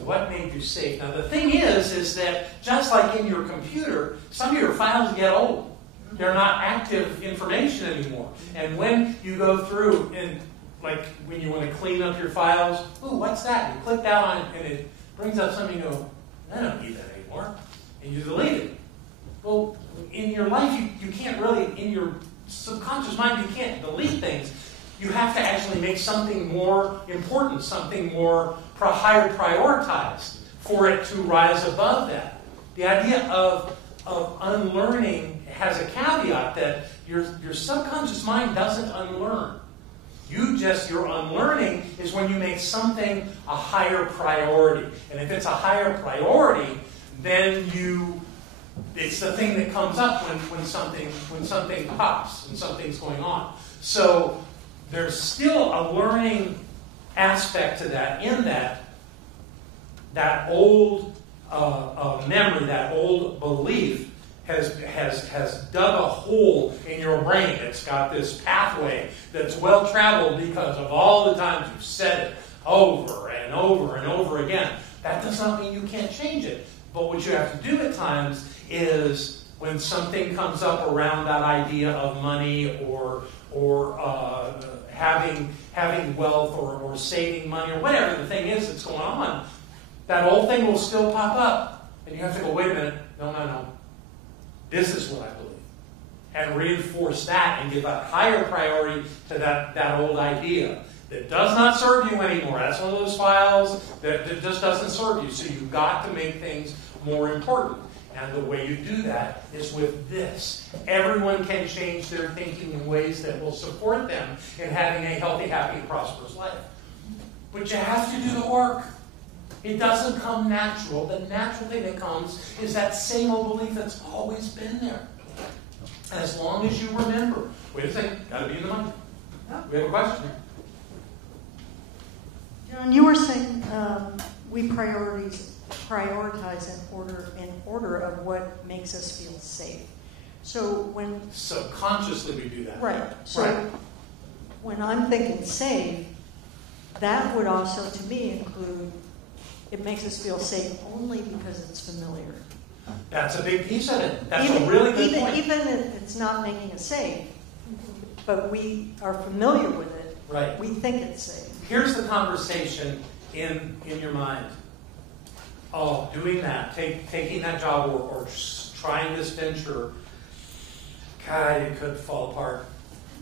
what made you safe. Now the thing is that just like in your computer, some of your files get old. They're not active information anymore. And when you go through and like when you want to clean up your files, ooh, what's that? You click down on it and it brings up something, you go, I don't need that anymore. And you delete it. Well, in your life, you can't really, in your subconscious mind, you can't delete things. You have to actually make something more important, something more higher prioritized for it to rise above that. The idea of unlearning has a caveat that your subconscious mind doesn't unlearn. Your unlearning is when you make something a higher priority. And if it's a higher priority, then it's the thing that comes up when something pops, when something's going on. So there's still a learning aspect to that, in that old memory, that old belief has dug a hole in your brain. It's got this pathway that's well traveled because of all the times you've said it over and over and over again. That does not mean you can't change it. But what you have to do at times is, when something comes up around that idea of money or having wealth or saving money or whatever the thing is that's going on, that old thing will still pop up. And you have to go, wait a minute, no. This is what I believe. And reinforce that and give a higher priority to that old idea that does not serve you anymore. That's one of those files that just doesn't serve you. So you've got to make things more important. And the way you do that is with this. Everyone can change their thinking in ways that will support them in having a healthy, happy, prosperous life. But you have to do the work. It doesn't come natural. The natural thing that comes is that same old belief that's always been there. As long as you remember. Wait a second. Got to be in the money. We have a question. John, you were saying we prioritize in order of what makes us feel safe. So subconsciously we do that. Right. So when I'm thinking safe, that would also, to me, include it makes us feel safe only because it's familiar. That's a big piece of it. That's a really good point. Even if it's not making us safe, but we are familiar with it, right. We think it's safe. Here's the conversation in your mind. Oh, doing that, taking that job or trying this venture, God, it could fall apart.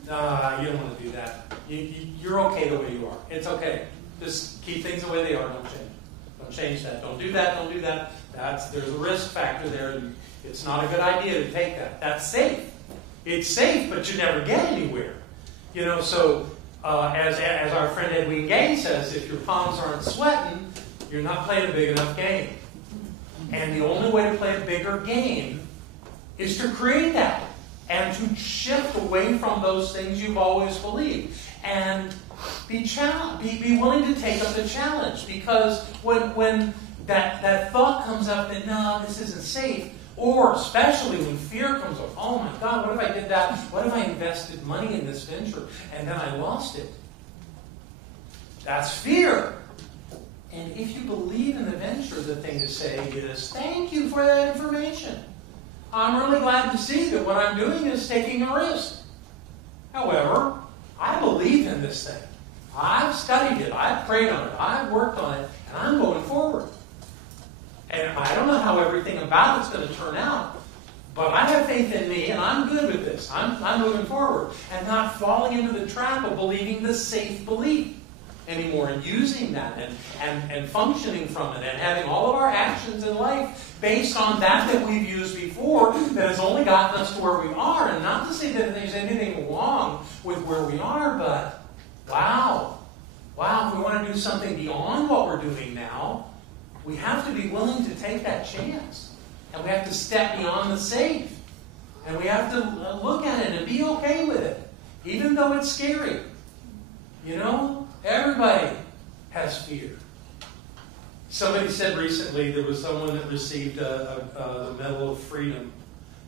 Nah, you don't want to do that. You're okay the way you are. It's okay. Just keep things the way they are. Don't change. Don't change that. Don't do that. Don't do that. There's a risk factor there. It's not a good idea to take that. That's safe. It's safe, but you never get anywhere. So as our friend Edwin Gaines says, if your palms aren't sweating, you're not playing a big enough game. And the only way to play a bigger game is to create that and to shift away from those things you've always believed. And be willing to take up the challenge. Because when that thought comes up that, no, this isn't safe, or especially when fear comes up, oh my God, what if I did that? What if I invested money in this venture and then I lost it? That's fear. And if you believe in the venture, the thing to say is, thank you for that information. I'm really glad to see that what I'm doing is taking a risk. However, I believe in this thing. I've studied it. I've prayed on it. I've worked on it. And I'm going forward. And I don't know how everything about it's going to turn out. But I have faith in me, and I'm good with this. I'm moving forward. And not falling into the trap of believing the safe belief anymore, and using that and functioning from it, and having all of our actions in life based on that we've used before that has only gotten us to where we are. And not to say that there's anything wrong with where we are, but wow, if we want to do something beyond what we're doing now, we have to be willing to take that chance. And we have to step beyond the safe. And we have to look at it and be okay with it, even though it's scary. Everybody has fear. Somebody said recently there was someone that received the Medal of Freedom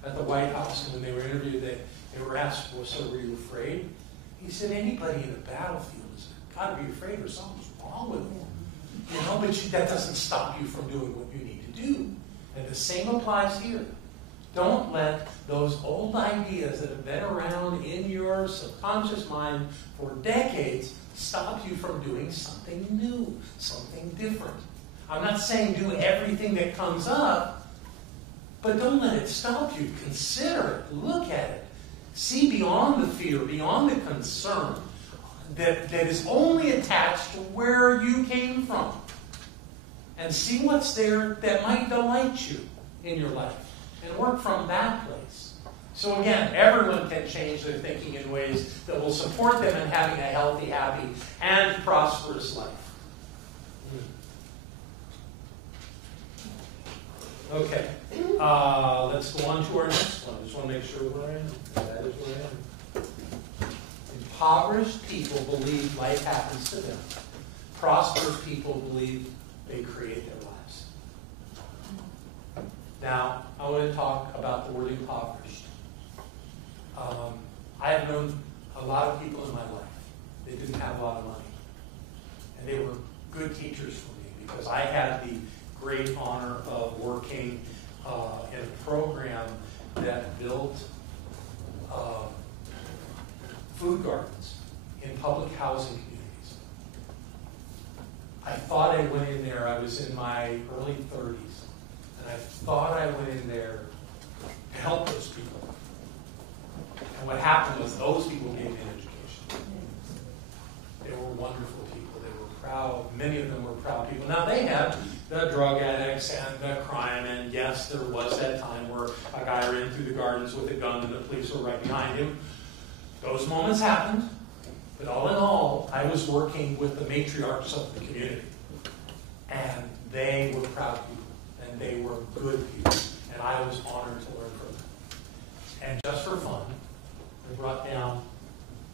at the White House, and when they were interviewed, they were asked, well, so were you afraid? He said, anybody in a battlefield has got to be afraid or something's wrong with them. But that doesn't stop you from doing what you need to do. And the same applies here. Don't let those old ideas that have been around in your subconscious mind for decades stop you from doing something new, something different. I'm not saying do everything that comes up, but don't let it stop you. Consider it. Look at it. See beyond the fear, beyond the concern that is only attached to where you came from. And see what's there that might delight you in your life. And work from that place. So again, everyone can change their thinking in ways that will support them in having a healthy, happy, and prosperous life. Okay, let's go on to our next one. I just want to make sure we're in. That is where we're in. Impoverished people believe life happens to them. Prosperous people believe they create their lives. Now, I want to talk about the word impoverished. I have known a lot of people in my life. They didn't have a lot of money. And they were good teachers for me because I had the great honor of working in a program that built food gardens in public housing communities. I thought I went in there, I was in my early 30s, and I thought I went in there to help those people. And what happened was those people gave me an education. They were wonderful people. They were proud. Many of them were proud people. Now, they had the drug addicts and the crime, and yes, there was that time where a guy ran through the gardens with a gun and the police were right behind him. Those moments happened, but all in all, I was working with the matriarchs of the community. And they were proud people, and they were good people, and I was honored to learn from them. And just for fun, I brought down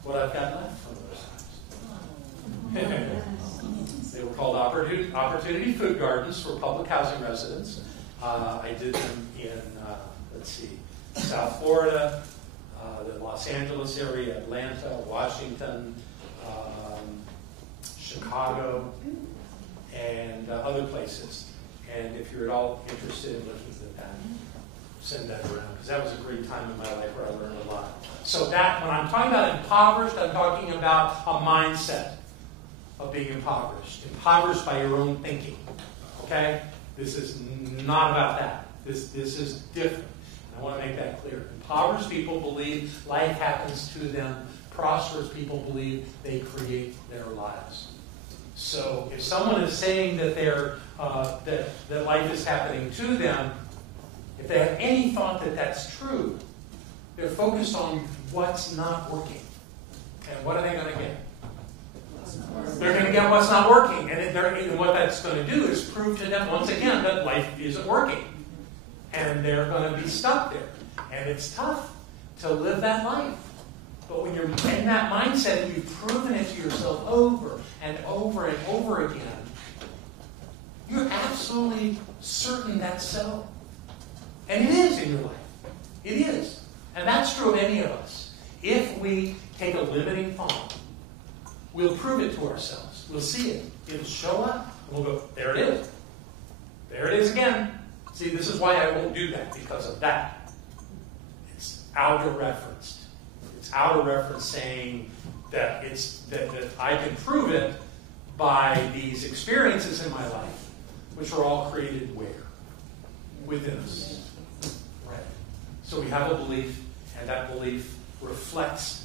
what I've got left from those times. They were called Opportunity Food Gardens for public housing residents. I did them in, South Florida, the Los Angeles area, Atlanta, Washington, Chicago, and other places. And if you're at all interested in looking at that, send that around, because that was a great time in my life where I learned a lot. So that, when I'm talking about impoverished, I'm talking about a mindset of being impoverished. Impoverished by your own thinking. Okay? This is not about that. This is different. I want to make that clear. Impoverished people believe life happens to them. Prosperous people believe they create their lives. So if someone is saying that that life is happening to them, if they have any thought that that's true, they're focused on what's not working. And what are they going to get? They're going to get what's not working. And what that's going to do is prove to them, once again, that life isn't working. And they're going to be stuck there. And it's tough to live that life. But when you're in that mindset and you've proven it to yourself over and over and over again, you're absolutely certain that's so. And it is in your life. It is. And that's true of any of us. If we take a limiting thought, we'll prove it to ourselves. We'll see it. It'll show up. And we'll go, there it is. There it is again. See, this is why I won't do that, because of that. It's outer-referenced. It's outer-reference saying that that I can prove it by these experiences in my life, which are all created where? Within us. Right. So we have a belief, and that belief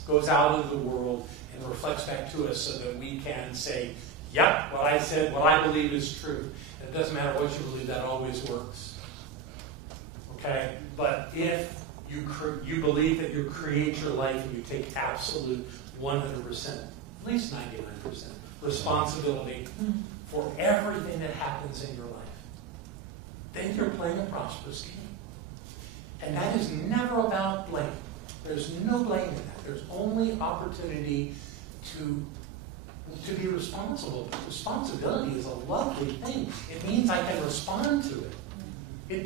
goes out into the world and reflects back to us so that we can say, yep, what I said, what I believe is true. And it doesn't matter what you believe, that always works. Okay? But if you believe that you create your life and you take absolute 100%, at least 99%, responsibility for everything that happens in your life, then you're playing a prosperous game. And that is never about blame. There's no blame in that. There's only opportunity to be responsible. Responsibility is a lovely thing. It means I can respond to it.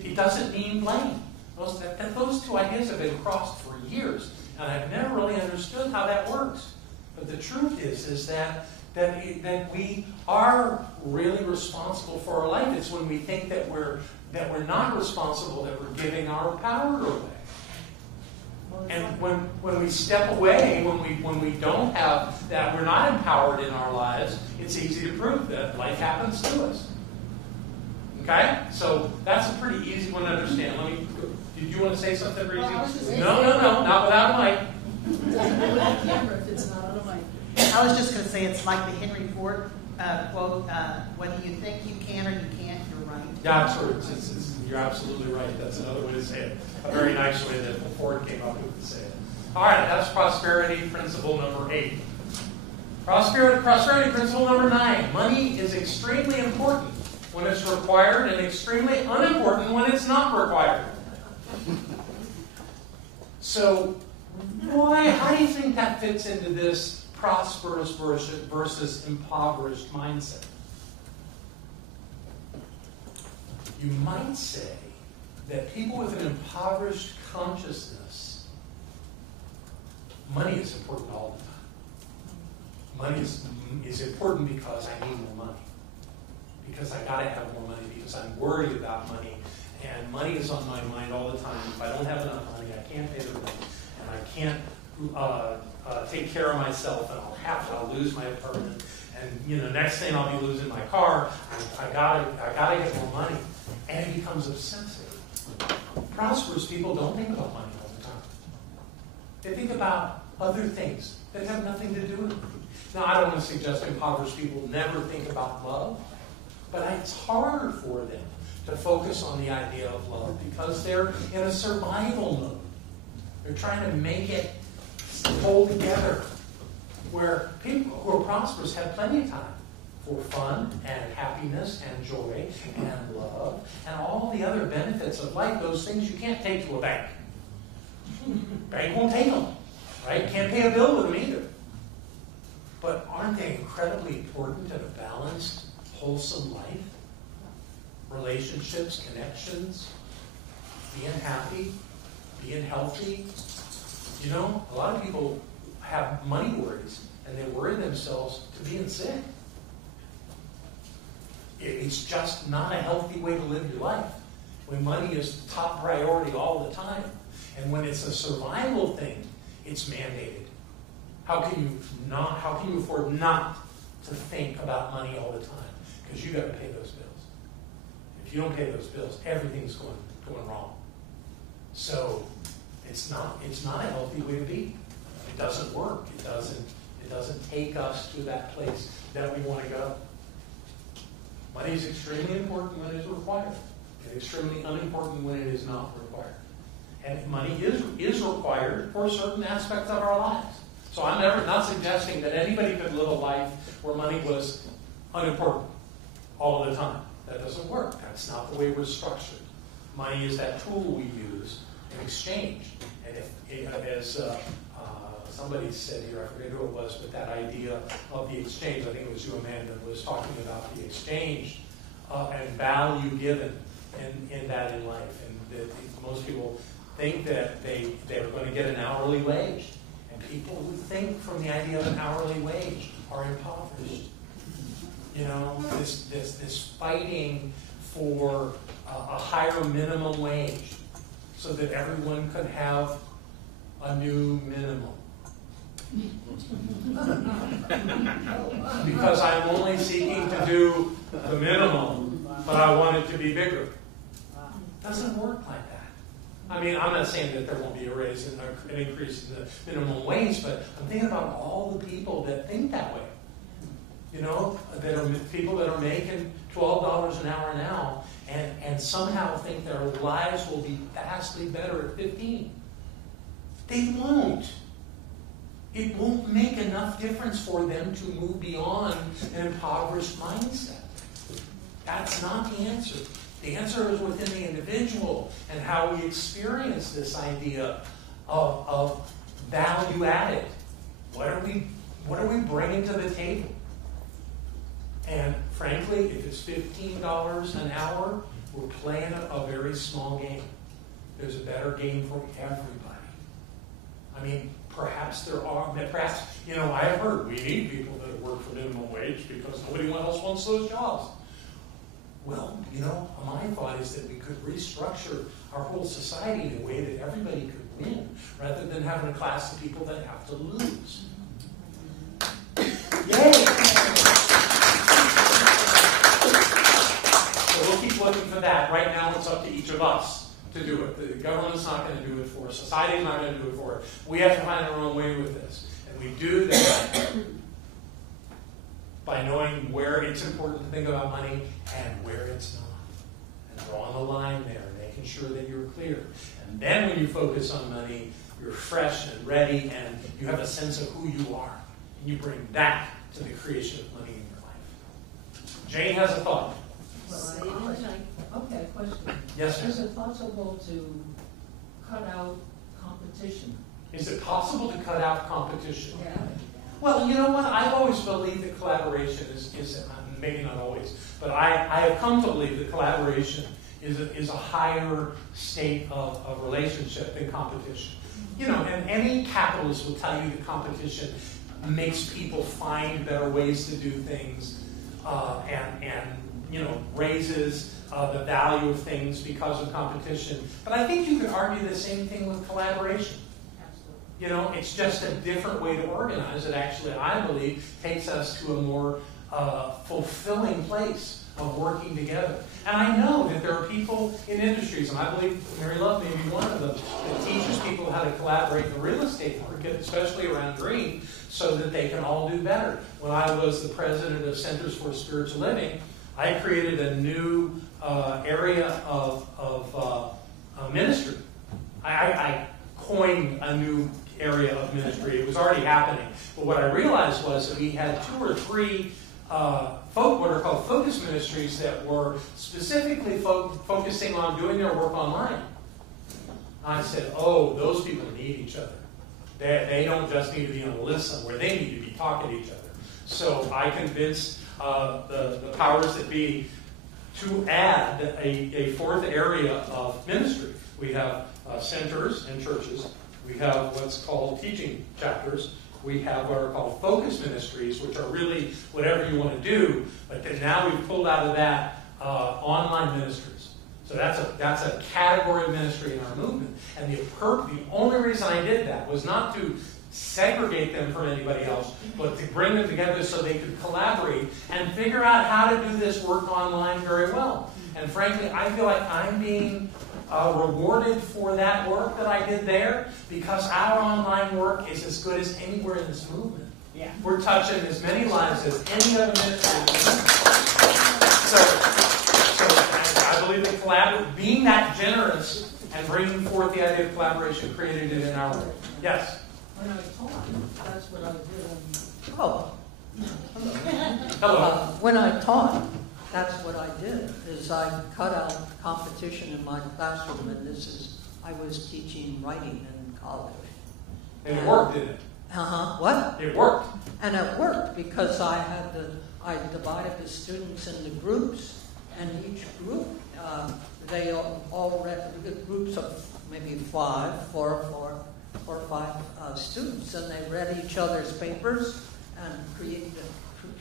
It doesn't mean blame. Those two ideas have been crossed for years, and I've never really understood how that works. But the truth is that we are really responsible for our life. It's when we think that we're not responsible that we're giving our power away. And when we step away, when we don't have that, we're not empowered in our lives, it's easy to prove that life happens to us. Okay? So that's a pretty easy one to understand. Did you want to say something, Breezy? No, not without a mic. I was just going to say it's like the Henry Ford quote, whether you think you can or you can't, you're right. Yeah, it's true. You're absolutely right. That's another way to say it. A very nice way that Ford came up with to say it. All right, that's prosperity principle number 8. Prosperity principle number 9. Money is extremely important when it's required and extremely unimportant when it's not required. So, how do you think that fits into this prosperous versus impoverished mindset? You might say that people with an impoverished consciousness, money is important all the time. Money is important because I need more money. Because I gotta have more money, because I'm worried about money. And money is on my mind all the time. If I don't have enough money, I can't pay the rent. And I can't take care of myself, and I'll lose my apartment. And next thing I'll be losing my car. I gotta get more money. And it becomes obsessive. Prosperous people don't think about money all the time. They think about other things that have nothing to do with it. Now, I don't want to suggest impoverished people never think about love, but it's harder for them to focus on the idea of love because they're in a survival mode. They're trying to make it hold together. Where people who are prosperous have plenty of time for fun and happiness and joy and love and all the other benefits of life, those things you can't take to a bank. Bank won't take them, right? Can't pay a bill with them either. But aren't they incredibly important in a balanced, wholesome life? Relationships, connections, being happy, being healthy. A lot of people have money worries, and they worry themselves to being sick. It's just not a healthy way to live your life when money is the top priority all the time. And when it's a survival thing, it's mandated. How can you afford not to think about money all the time? Because you got to pay those bills. If you don't pay those bills, everything's going wrong. So it's not a healthy way to be. It doesn't work. It doesn't take us to that place that we want to go. Money is extremely important when it is required, and extremely unimportant when it is not required. And money is required for certain aspects of our lives. So I'm not suggesting that anybody could live a life where money was unimportant all the time. That doesn't work. That's not the way we're structured. Money is that tool we use in exchange. And as somebody said here, I forget who it was, but that idea of the exchange, I think it was you, Amanda, was talking about the exchange and value given in that in life. And that most people think that they're going to get an hourly wage. And people who think from the idea of an hourly wage are impoverished. This fighting for a higher minimum wage so that everyone could have a new minimum. Because I'm only seeking to do the minimum, but I want it to be bigger. It doesn't work like that. I mean, I'm not saying that there won't be a raise and an increase in the minimum wage, but I'm thinking about all the people that think that way. That are people that are making $12 an hour now and somehow think their lives will be vastly better at 15. They won't. It won't make enough difference for them to move beyond an impoverished mindset. That's not the answer. The answer is within the individual and how we experience this idea of value added. What are we bringing to the table? And frankly, if it's $15 an hour, we're playing a very small game. There's a better game for everybody. I mean, perhaps I have heard we need people that work for minimum wage because nobody else wants those jobs. Well, my thought is that we could restructure our whole society in a way that everybody could win, rather than having a class of people that have to lose. Yay! So we'll keep looking for that. Right now, it's up to each of us to do it. The government's not going to do it for us. Society's not going to do it for us. We have to find our own way with this. And we do that by knowing where it's important to think about money and where it's not. And drawing the line there. ensure that you're clear. And then when you focus on money, you're fresh and ready, and you have a sense of who you are. And you bring that to the creation of money in your life. Jane has a thought. Okay, question. Yes, sir. Is it possible to cut out competition? Is it possible to cut out competition? Yeah. Well, you know what? I've always believed that collaboration is maybe not always, but I have come to believe that collaboration is a higher state of relationship than competition. You know, and any capitalist will tell you that competition makes people find better ways to do things, and you know, raises the value of things because of competition. But I think you could argue the same thing with collaboration. You know, it's just a different way to organize it. Actually, I believe takes us to a more fulfilling place of working together. And I know that there are people in industries, and I believe Mary Love may be one of them, that teaches people how to collaborate in the real estate market, especially around green, so that they can all do better. When I was the president of Centers for Spiritual Living, I created a new area of ministry. I coined a new area of ministry. It was already happening. But what I realized was that we had 2 or 3 what are called focus ministries that were specifically focusing on doing their work online. I said, oh, those people need each other. They don't just need to be on a list somewhere. They need to be talking to each other. So I convinced the powers that be to add a 4th area of ministry. We have centers and churches. We have what's called teaching chapters. We have what are called focus ministries, which are really whatever you want to do. But then now we've pulled out of that online ministries. So that's a category of ministry in our movement. And the only reason I did that was not to segregate them from anybody else, but to bring them together so they could collaborate and figure out how to do this work online very well. And frankly, I feel like I'm being rewarded for that work that I did there, because our online work is as good as anywhere in this movement. Yeah. We're touching as many lives as any other ministry. So I believe that being that generous and bringing forth the idea of collaboration created it in our work. Yes? When I taught, that's what I did. Hello. When I taught, that's what I did, is I cut out competition in my classroom, and I was teaching writing in college. And it worked, didn't it? What? It worked. And it worked because I divided the students into groups, and each group, they all read groups of maybe 4 or 5 students, and they read each other's papers and created,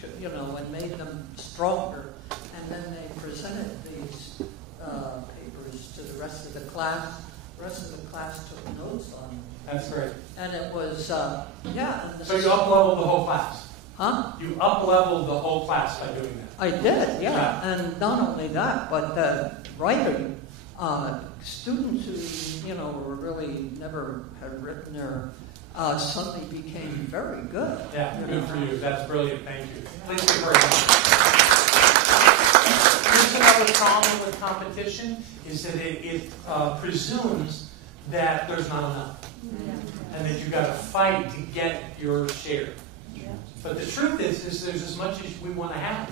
and made them stronger. And then they presented these papers to the rest of the class. The rest of the class took notes on them. That's great. And it was, So you up-leveled the whole class? Huh? You up-leveled the whole class by doing that? I did, yeah. And not only that, but the writing, students who, were really never had written their suddenly became very good. Yeah, good for you. That's brilliant. Thank you. Please be very much. Here's another problem with competition, is that it presumes that there's not enough. And that you've got to fight to get your share. But the truth is there's as much as we want to have.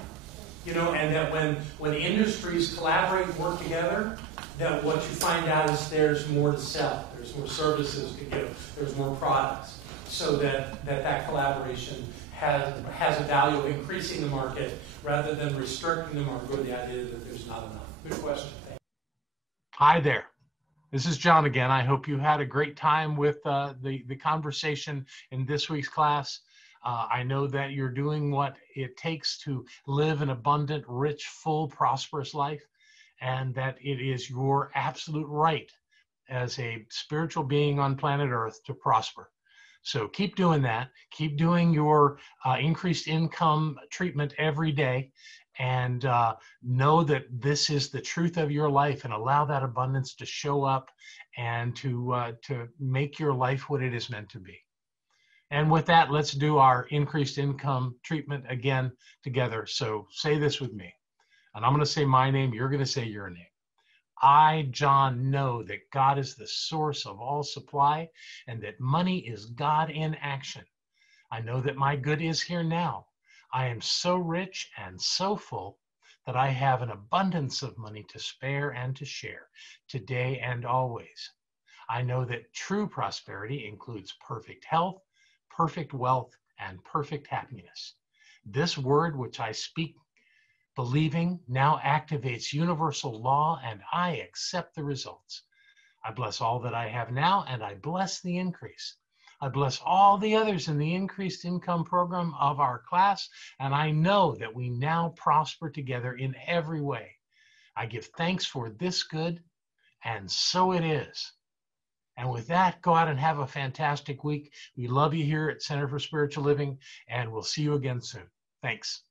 And that when industries collaborate and work together, that what you find out is there's more to sell. There's more services to give. There's more products. So that collaboration has a value of increasing the market rather than restricting the market, or the idea that there's not enough. Good question. Thank you. Hi there. This is John again. I hope you had a great time with the conversation in this week's class. I know that you're doing what it takes to live an abundant, rich, full, prosperous life, and that it is your absolute right as a spiritual being on planet Earth to prosper. So keep doing that. Keep doing your increased income treatment every day, and know that this is the truth of your life, and allow that abundance to show up and to make your life what it is meant to be. And with that, let's do our increased income treatment again together. So say this with me, and I'm going to say my name. You're going to say your name. I, John, know that God is the source of all supply and that money is God in action. I know that my good is here now. I am so rich and so full that I have an abundance of money to spare and to share, today and always. I know that true prosperity includes perfect health, perfect wealth, and perfect happiness. This word which I speak, believing, now activates universal law, and I accept the results. I bless all that I have now, and I bless the increase. I bless all the others in the increased income program of our class, and I know that we now prosper together in every way. I give thanks for this good, and so it is. And with that, go out and have a fantastic week. We love you here at Center for Spiritual Living, and we'll see you again soon. Thanks.